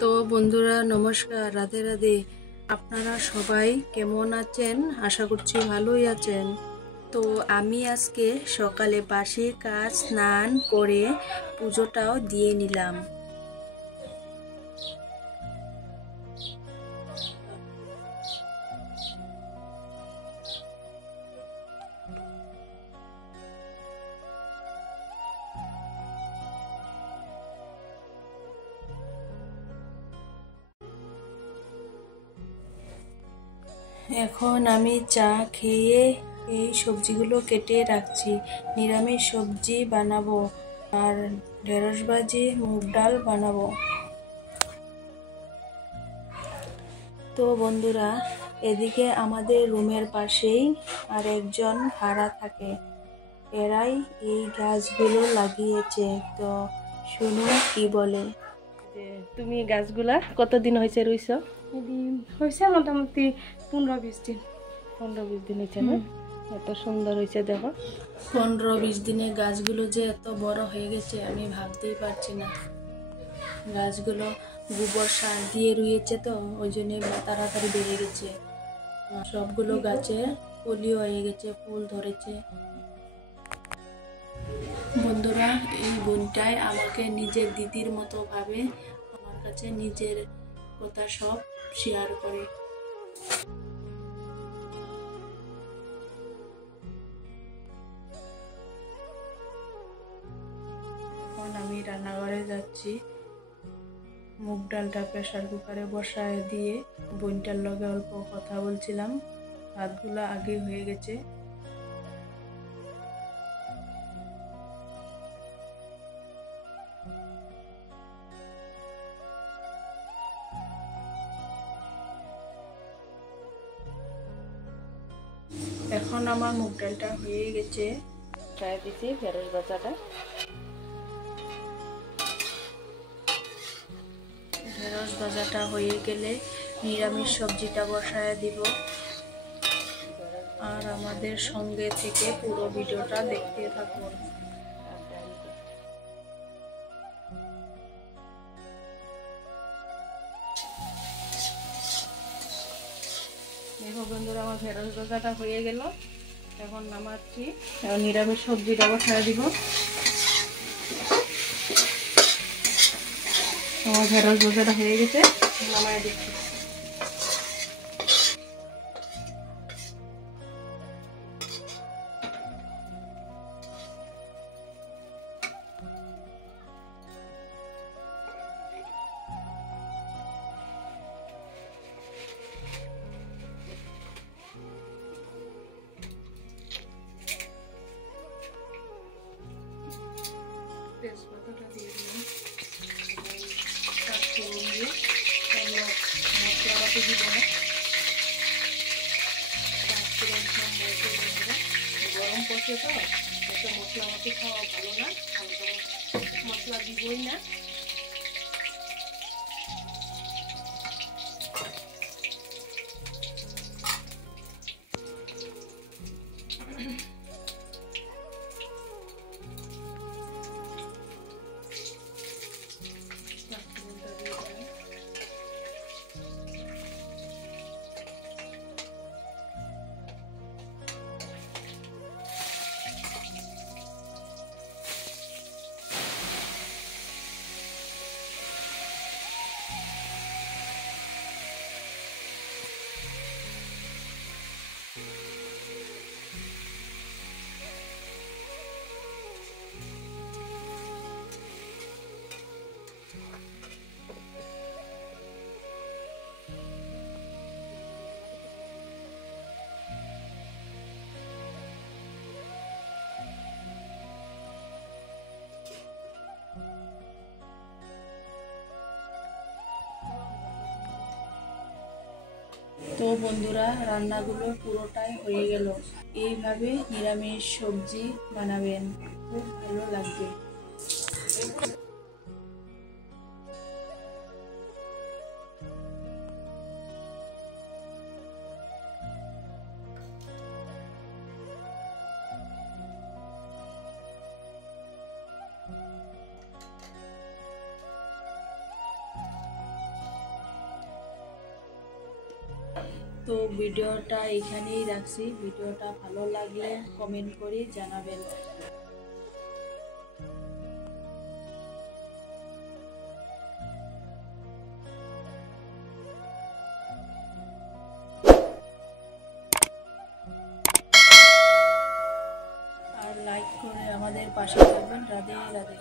তো বন্ধুরা নমস্কার, রাধে রাধে। আপনারা সবাই কেমন আছেন? আশা করছি ভালোই আছেন। তো আমি আজকে সকালে বাসি কাজ স্নান করে পুজোটাও দিয়ে নিলাম। এখন আমি চা খেয়ে এই সবজিগুলো কেটে রাখছি। নিরামিষ সবজি বানাবো আর ঢেঁড়স ভাজি, মুগ ডাল বানাবো। তো বন্ধুরা, এদিকে আমাদের রুমের পাশেই আর একজন ভাড়া থাকে। এরাই এই গাছগুলো লাগিয়েছে। তো শুনুন কি বলে। তুমি গাছগুলা কতদিন হয়েছে রুইছো? হয়েছে মোটামুটি 15-20 দিন। 15-20 দিন হয়েছে না? এত সুন্দর হয়েছে দেখো। 15-20 দিনে গাছগুলো যে এত বড় হয়ে গেছে আমি ভাবতেই পারছি না। গাছগুলো গোবর সার দিয়ে রুইয়েছে, তো ওই জন্য তাড়াতাড়ি বেড়ে গেছে। সবগুলো গাছে কলিও হয়ে গেছে, ফুল ধরেছে। বন্ধুরা, এই বোনটাই আমাকে নিজের দিদির মতো ভাবে, আমার কাছে নিজের কথা সব শেয়ার করে। এখন আমি রান্নাঘরে যাচ্ছি। মুগ ডালটা প্রেসার কুকারে বসায় দিয়ে বোনটার লগে অল্প কথা বলছিলাম। ভাতগুলো আগে হয়ে গেছে। এখন আমার মুগ ডালটা হয়ে গেছে। ট্রাই দিছি ঢেঁড়স ভাজাটা। ঢেঁড়স ভাজাটা হয়ে গেলে নিরামিষ সবজিটা বসায় দিব। আর আমাদের সঙ্গে থেকে পুরো ভিডিওটা দেখতে থাকুন। দেখো বন্ধুরা, আমার ঢেঁড়স ভাজাটা হয়ে গেল। এখন নামাচ্ছি। এখন নিরামিষ সবজিটা বসায় দিব। আমার ঢেঁড়স ভাজাটা হয়ে গেছে, নামায় দিচ্ছি। তেজপাতাটা দিয়ে দিলাম। মশলাপাতি দিব না। গরম পড়ছে তো এত মশলাপাতি খাওয়া ভালো না, মশলা দিবই না। তো বন্ধুরা, রান্নাগুলো পুরোটাই হয়ে গেল। এইভাবে নিরামিষ সবজি বানাবেন, খুব ভালো লাগবে। তো ভিডিওটা এখানেই রাখছি। ভিডিওটা ভালো লাগলে কমেন্ট করে জানাবেন। আর লাইক করে আমাদের পাশে থাকবেন। রাধে রাধে।